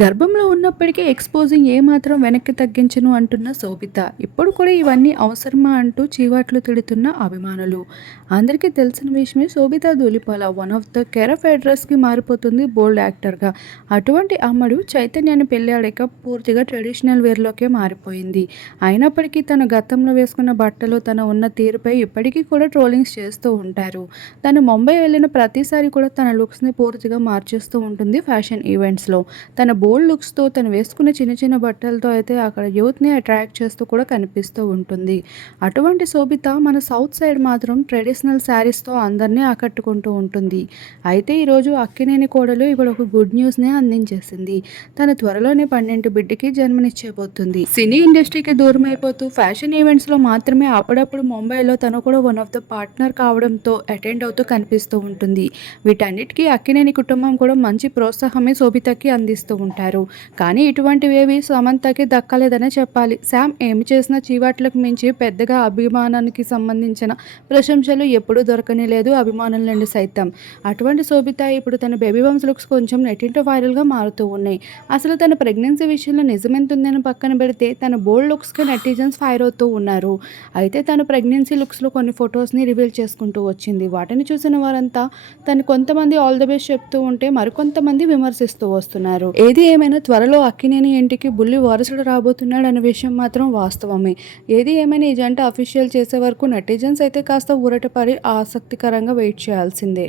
గర్భంలో ఉన్నప్పటికీ ఎక్స్‌పోజింగ్ ఏమాత్రం వెనక్కి తగ్గించను అంటున్న శోభిత. ఇప్పుడు కూడా ఇవన్నీ అవసరమా అంటూ చీవాట్లు తిడుతున్న అభిమానులు. అందరికీ తెలిసిన విషయమే Sobhita Dhulipala one of the care of అడ్రెస్‌కి మారిపోతుంది బోల్డ్ యాక్టర్‌గా. అటువంటి అమ్మడు చైతన్యాన్ని పెళ్ళాడాక పూర్తిగా ట్రెడిషనల్ వేర్‌లోకే మారిపోయింది. అయినప్పటికీ తను గతంలో వేసుకున్న బట్టలు, తను ఉన్న తీరుపై ఇప్పటికీ కూడా ట్రోలింగ్స్ చేస్తూ ఉంటారు. తను ముంబై వెళ్ళిన ప్రతిసారి కూడా తన లుక్స్‌ని పూర్తిగా మార్చేస్తూ ఉంటుంది ఫ్యాషన్ ఈవెంట్స్‌లో. తన బోల్డ్ లుక్స్‌తో తను వేసుకున్న చిన్న చిన్న బట్టలతో అయితే అక్కడ యూత్‌ని అట్రాక్ట్ చేస్తూ కూడా కనిపిస్తూ ఉంటుంది. అటువంటి శోభిత మన సౌత్ సైడ్ మాత్రం ట్రెడిషనల్ శారీస్‌తో అందరిని ఆకట్టుకుంటూ ఉంటుంది. అయితే ఈరోజు అక్కినేని కోడలు ఇప్పుడు ఒక గుడ్ న్యూస్‌ని అందించేసింది. తను త్వరలోనే 12 బిడ్డకి జన్మనిచ్చేబోతుంది. సినీ ఇండస్ట్రీకి దూరం అయిపోతూ ఫ్యాషన్ ఈవెంట్స్‌లో మాత్రమే అప్పుడప్పుడు ముంబైలో తను కూడా వన్ ఆఫ్ ద పార్ట్నర్ కావడంతో అటెండ్ అవుతూ కనిపిస్తూ ఉంటుంది. వీటన్నిటికీ అక్కినేని కుటుంబం కూడా మంచి ప్రోత్సాహమే శోభితకి అందిస్తూ ఉంటారు. కానీ ఇటువంటివేవి సమంతకి దక్కలేదనే చెప్పాలి. శామ్ ఏమి చేసినా చీవాట్లకు మించి పెద్దగా అభిమానానికి సంబంధించిన ప్రశంసలు ఎప్పుడూ దొరకనే లేదు అభిమానుల నుండి సైతం. అటువంటి శోభిత ఇప్పుడు తన బేబీ బంప్స్ లుక్స్ కొంచెం నెట్టింట వైరల్‌గా మారుతూ ఉన్నాయి. అసలు తన ప్రెగ్నెన్సీ విషయంలో నిజమెంతుందని పక్కన పెడితే తన బోల్డ్ లుక్స్‌కి నెటిజన్స్ ఫైర్ అవుతూ ఉన్నారు. అయితే తను ప్రెగ్నెన్సీ లుక్స్‌లో కొన్ని ఫొటోస్‌ని రివీల్ చేసుకుంటూ వచ్చింది. వాటిని చూసిన వారంతా తను కొంతమంది ఆల్ ది బెస్ట్ చెప్తూ ఉంటే మరికొంతమంది విమర్శిస్తూ వస్తున్నారు. ఏది ఏమైనా త్వరలో అక్కినేని ఇంటికి బుల్లి వారసుడు రాబోతున్నాడన్న విషయం మాత్రం వాస్తవమే. ఏది ఏమైనా ఈ జంట అఫీషియల్ చేసే వరకు నెటిజన్స్ అయితే కాస్త ఊరటపడి ఆసక్తికరంగా వెయిట్ చేయాల్సిందే.